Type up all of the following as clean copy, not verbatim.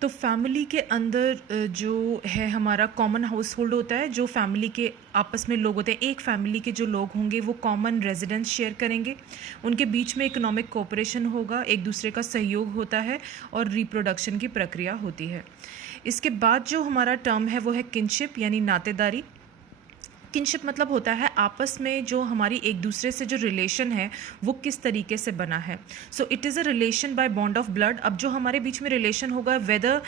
तो फैमिली के अंदर जो है हमारा कॉमन हाउस होल्ड होता है, जो फैमिली के आपस में लोग होते हैं, एक फैमिली के जो लोग होंगे वो कॉमन रेजिडेंस शेयर करेंगे, उनके बीच में इकोनॉमिक कोऑपरेशन होगा, एक दूसरे का सहयोग होता है और रिप्रोडक्शन की प्रक्रिया होती है। इसके बाद जो हमारा टर्म है वो है किनशिप यानी नातेदारी। किनशिप मतलब होता है आपस में जो हमारी एक दूसरे से जो रिलेशन है वो किस तरीके से बना है। So it is a relation bye bond of blood. अब जो हमारे बीच में रिलेशन होगा वेदर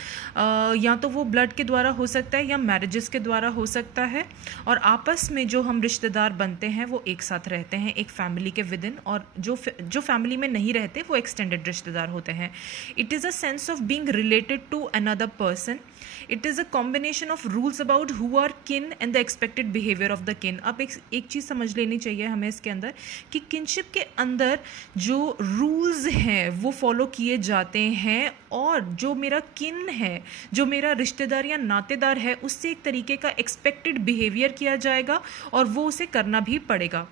या तो वो ब्लड के द्वारा हो सकता है या मैरिजेस के द्वारा हो सकता है, और आपस में जो हम रिश्तेदार बनते हैं वो एक साथ रहते हैं एक फैमिली के विद इन, और जो फैमिली में नहीं रहते वो एक्सटेंडेड रिश्तेदार होते हैं। It is a sense of being related to another person. It is a combination of rules about who are kin and the expected behaviour of the kin. अब एक चीज़ समझ लेनी चाहिए हमें इसके अंदर कि किनशिप के अंदर जो रूल्स हैं वो फॉलो किए जाते हैं, और जो मेरा किन है, जो मेरा रिश्तेदार या नातेदार है, उससे एक तरीके का एक्सपेक्टेड बिहेवियर किया जाएगा और वो उसे करना भी पड़ेगा।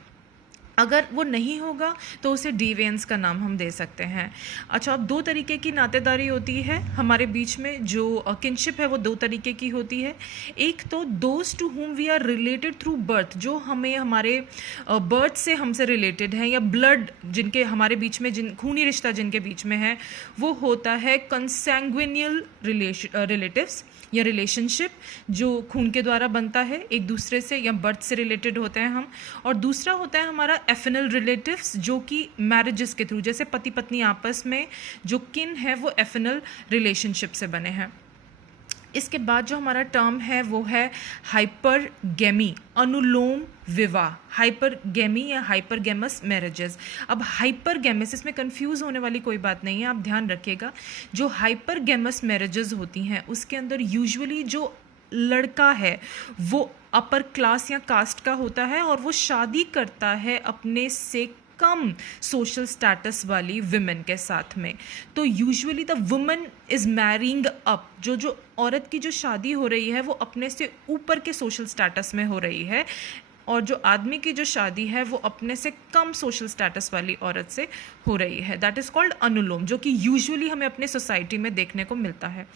अगर वो नहीं होगा तो उसे डिवेंस का नाम हम दे सकते हैं। अच्छा, अब दो तरीके की नातेदारी होती है हमारे बीच में। जो किनशिप है वो दो तरीके की होती है। एक तो दोस्त to whom we are related through birth, जो हमें हमारे बर्थ से हमसे रिलेटेड हैं, या ब्लड जिनके हमारे बीच में, जिन खूनी रिश्ता जिनके बीच में है, वो होता है कंसैंग्विनियल रिलेटिव्स या रिलेशनशिप, जो खून के द्वारा बनता है एक दूसरे से या बर्थ से रिलेटेड होते हैं हम। और दूसरा होता है हमारा एफिनल रिलेटिव्स, जो कि मैरिजेस के थ्रू, जैसे पति पत्नी आपस में जो किन है वो एफिनल रिलेशनशिप से बने हैं। इसके बाद जो हमारा टर्म है वो है हाइपरगेमी, अनुलोम विवाह, हाइपरगेमी या हाइपरगेमस मैरिजेस। अब हाइपरगेमस, इसमें कंफ्यूज होने वाली कोई बात नहीं है, आप ध्यान रखिएगा। जो हाइपरगेमस मैरिजेस होती हैं उसके अंदर यूजुअली जो लड़का है वो अपर क्लास या कास्ट का होता है और वो शादी करता है अपने से कम सोशल स्टेटस वाली विमेन के साथ में। तो usually the woman is marrying up, जो औरत की जो शादी हो रही है वो अपने से ऊपर के सोशल स्टेटस में हो रही है, और जो आदमी की जो शादी है वो अपने से कम सोशल स्टेटस वाली औरत से हो रही है। दैट इज़ कॉल्ड अनुलोम, जो कि यूजुअली हमें अपने सोसाइटी में देखने को मिलता है।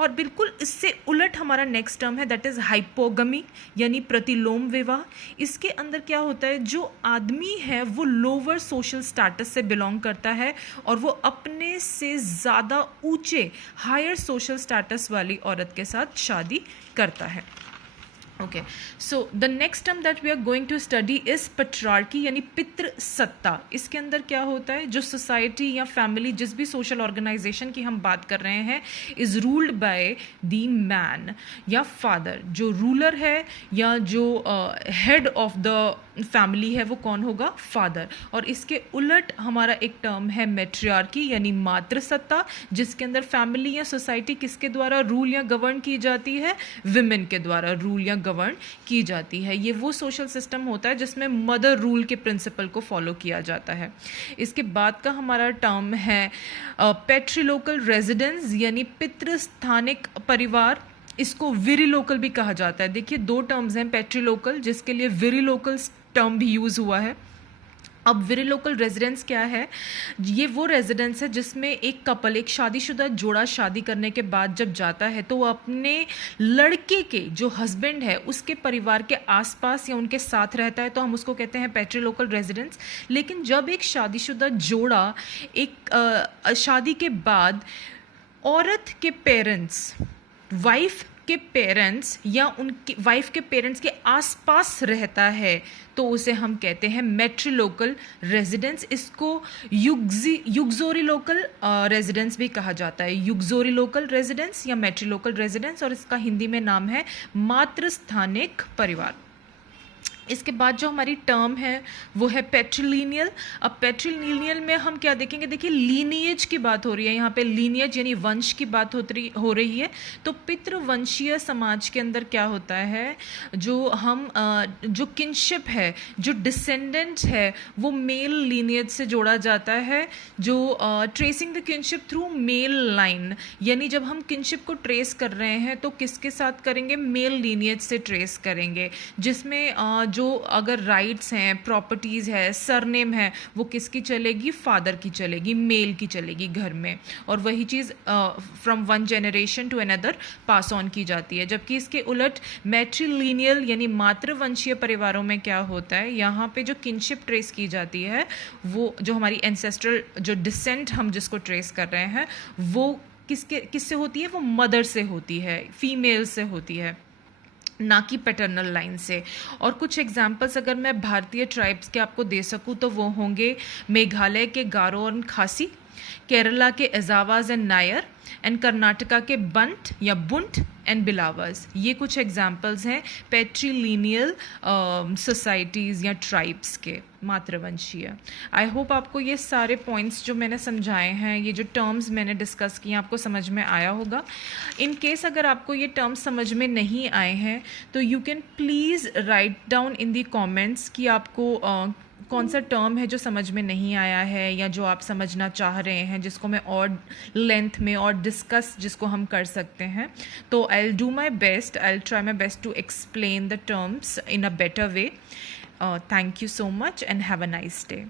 और बिल्कुल इससे उलट हमारा नेक्स्ट टर्म है, दैट इज़ हाइपोगमी यानी प्रतिलोम विवाह। इसके अंदर क्या होता है, जो आदमी है वो लोअर सोशल स्टेटस से बिलोंग करता है और वो अपने से ज़्यादा ऊंचे हायर सोशल स्टेटस वाली औरत के साथ शादी करता है। Okay, so the next term that we are going to study is patriarchy यानी पितृ सत्ता। इसके अंदर क्या होता है, जो सोसाइटी या फैमिली, जिस भी सोशल ऑर्गेनाइजेशन की हम बात कर रहे हैं, is ruled by the man या फादर। जो रूलर है या जो हेड ऑफ द फैमिली है वो कौन होगा, फादर। और इसके उलट हमारा एक टर्म है मैट्रियार्की यानी मातृसत्ता, जिसके अंदर फैमिली या सोसाइटी किसके द्वारा रूल या गवर्न की जाती है, विमेन के द्वारा रूल या गवर्न की जाती है। ये वो सोशल सिस्टम होता है जिसमें मदर रूल के प्रिंसिपल को फॉलो किया जाता है। इसके बाद का हमारा टर्म है पेट्रीलोकल रेजिडेंस यानी पितृस्थानिक परिवार। इसको विरिलोकल भी कहा जाता है। देखिए, दो टर्म्स हैं, पेट्रीलोकल जिसके लिए विरिलोकल टर्म भी यूज़ हुआ है। अब विरिलोकल रेजिडेंस क्या है, ये वो रेजिडेंस है जिसमें एक कपल, एक शादीशुदा जोड़ा शादी करने के बाद जब जाता है तो वो अपने लड़के के जो हस्बैंड है उसके परिवार के आसपास या उनके साथ रहता है, तो हम उसको कहते हैं पेट्रीलोकल रेजिडेंस। लेकिन जब एक शादीशुदा जोड़ा एक शादी के बाद औरत के पेरेंट्स, वाइफ के पेरेंट्स या उनके वाइफ के पेरेंट्स के आसपास रहता है तो उसे हम कहते हैं मैट्रीलोकल रेजिडेंस। इसको युग्जोरिलोकल रेजिडेंस भी कहा जाता है, युग्जोरिलोकल रेजिडेंस या मैट्रीलोकल रेजिडेंस, और इसका हिंदी में नाम है मातृस्थानिक परिवार। इसके बाद जो हमारी टर्म है वो है पेट्रीलिनियल। अब पेट्रीलिनियल में हम क्या देखेंगे, देखिए लीनिएज की बात हो रही है यहाँ पे, लीनिएज यानी वंश की बात हो रही है। तो पितृवंशीय समाज के अंदर क्या होता है, जो किनशिप है, जो डिसेंडेंट है, वो मेल लीनिएज से जोड़ा जाता है। जो tracing the kinship through male line, यानी जब हम किनशिप को ट्रेस कर रहे हैं तो किसके साथ करेंगे, मेल लीनिएज से ट्रेस करेंगे, जिसमें जो अगर राइट्स हैं, प्रॉपर्टीज़ है, सरनेम है, वो किसकी चलेगी? फादर की चलेगी, मेल की चलेगी घर में, और वही चीज़ from one generation to another pass on की जाती है। जबकि इसके उलट मैट्रिलिनियल यानी मातृवंशीय परिवारों में क्या होता है, यहाँ पे जो किनशिप ट्रेस की जाती है, वो जो हमारी एंसेस्ट्रल जो डिसेंट हम जिसको ट्रेस कर रहे हैं, वो किससे होती है? वो मदर से होती है, फीमेल से होती है, ना कि पैटर्नल लाइन से। और कुछ एग्जांपल्स अगर मैं भारतीय ट्राइब्स के आपको दे सकूं तो वो होंगे मेघालय के गारो एंड खासी, केरला के एजावाज एंड नायर, एंड कर्नाटका के बंट या बुंट एंड बिलावर्स। ये कुछ एग्जांपल्स हैं पैट्रीलिनियल सोसाइटीज़ या ट्राइब्स के, मातृवंशीय। आई होप आपको ये सारे पॉइंट्स जो मैंने समझाए हैं, ये जो टर्म्स मैंने डिस्कस किए, आपको समझ में आया होगा। इन केस अगर आपको ये टर्म्स समझ में नहीं आए हैं तो you can please write down in the comments कि आपको कौन सा टर्म है जो समझ में नहीं आया है, या जो आप समझना चाह रहे हैं, जिसको मैं और लेंथ में और डिस्कस जिसको हम कर सकते हैं। तो I will do my best, I will try my best to explain the terms in a better way. Thank you so much and have a nice day.